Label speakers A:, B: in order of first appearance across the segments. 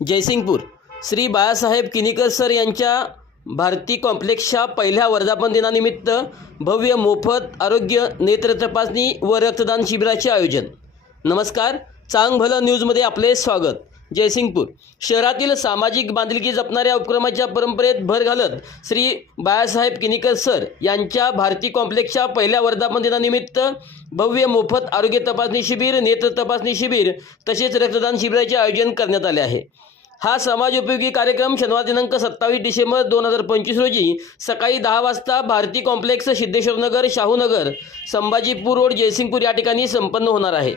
A: Jaysingpur. Shri Balasaheb Kinikar sir यांच्या भारती कॉम्प्लेक्सच्या पहिल्या वर्धापन दिनानिमित्त भव्य मोफत आरोग्य नेत्र तपासणी व रक्तदान शिबिराचे आयोजन. नमस्कार चांग भलं न्यूजमध्ये आपले स्वागत. जयसिंगपूर. शहरातील सामाजिक बांधिलकी जपणाऱ्या उपक्रमाच्या परंपरेत भर घालत श्री बाळासाहेब किनीकर सर यांच्या भारती कॉम्प्लेक्सच्या पहिल्या वर्धापन दिनानिमित्त भव्य मोफत आरोग्य तपासणी शिबिर नेत्र तपासणी शिबिर तसेच रक्तदान शिबिराचे आयोजन करण्यात आले आहे. हा समाजोपयोगी कार्यक्रम शनिवार दिनांक सत्तावीस डिसेंबर दोन हजार पंचवीस रोजी सकाळी दहा वाजता भारती कॉम्प्लेक्स सिद्धेश्वरनगर शाहूनगर संभाजीपूर रोड जयसिंगपूर या ठिकाणी संपन्न होणार आहे.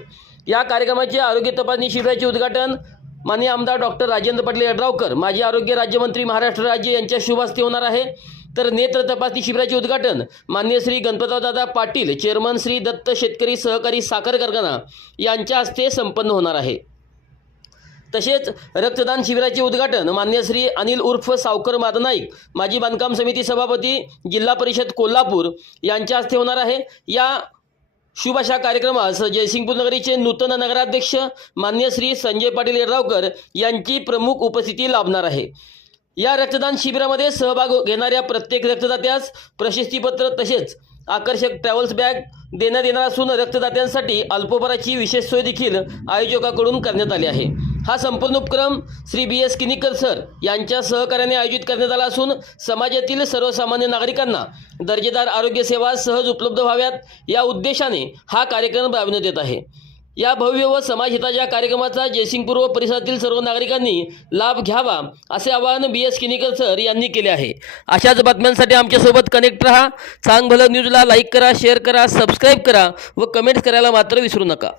A: या कार्यक्रमाचे आरोग्य तपासणी शिबिराचे उद्घाटन माननीय आमदार डॉक्टर राजेंद्र पाटील यड्रावकर माजी आरोग्य राज्यमंत्री महाराष्ट्र राज्य यांच्या शुभ हस्ते होणार आहे. तर नेत्र तपासणी शिबिराचे उद्घाटन मान्य श्री गणपतरावदादा पाटील चेअरमन श्री दत्त शेतकरी सहकारी साखर कारखाना यांच्या हस्ते संपन्न होणार आहे. तसेच रक्तदान शिबिराचे उद्घाटन मान्य श्री अनिल उर्फ सावकर मादनाईक माजी बांधकाम समिती सभापती जिल्हा परिषद कोल्हापूर यांच्या हस्ते होणार आहे. या शुभ अशा कार्यक्रमास जयसिंगपूर नगरीचे नूतन नगराध्यक्ष मान्य श्री संजय पाटील येरावकर यांची प्रमुख उपस्थिती लाभणार आहे. या रक्तदान शिबिरामध्ये सहभाग घेणाऱ्या प्रत्येक रक्तदात्यास प्रशस्तीपत्र तसेच आकर्षक ट्रॅव्हल्स बॅग देण्यात येणार असून रक्तदात्यांसाठी अल्पोपराची विशेष सोय देखील आयोजकाकडून करण्यात आली आहे. हा संपूर्ण उपक्रम Shri B S Kinikar sir यांच्या सहकार्याने आयोजित करण्यात आला असून समाजातील सर्वसामान्य नागरिकांना दर्जेदार आरोग्य सेवा सहज उपलब्ध व्हाव्यात या उद्देशाने हा कार्यक्रम राबविण्यात येत आहे. या भव्य व समाजहिताच्या कार्यक्रमाचा जयसिंगपूर व परिसरातील सर्व नागरिकांनी लाभ घ्यावा असे आवाहन बी एस किनीकर सर यांनी केले आहे. अशाच बातम्यांसाठी आमच्यासोबत कनेक्ट राहा. चांग भलं न्यूजला लाईक करा शेअर करा सबस्क्राईब करा व कमेंट करायला मात्र विसरू नका.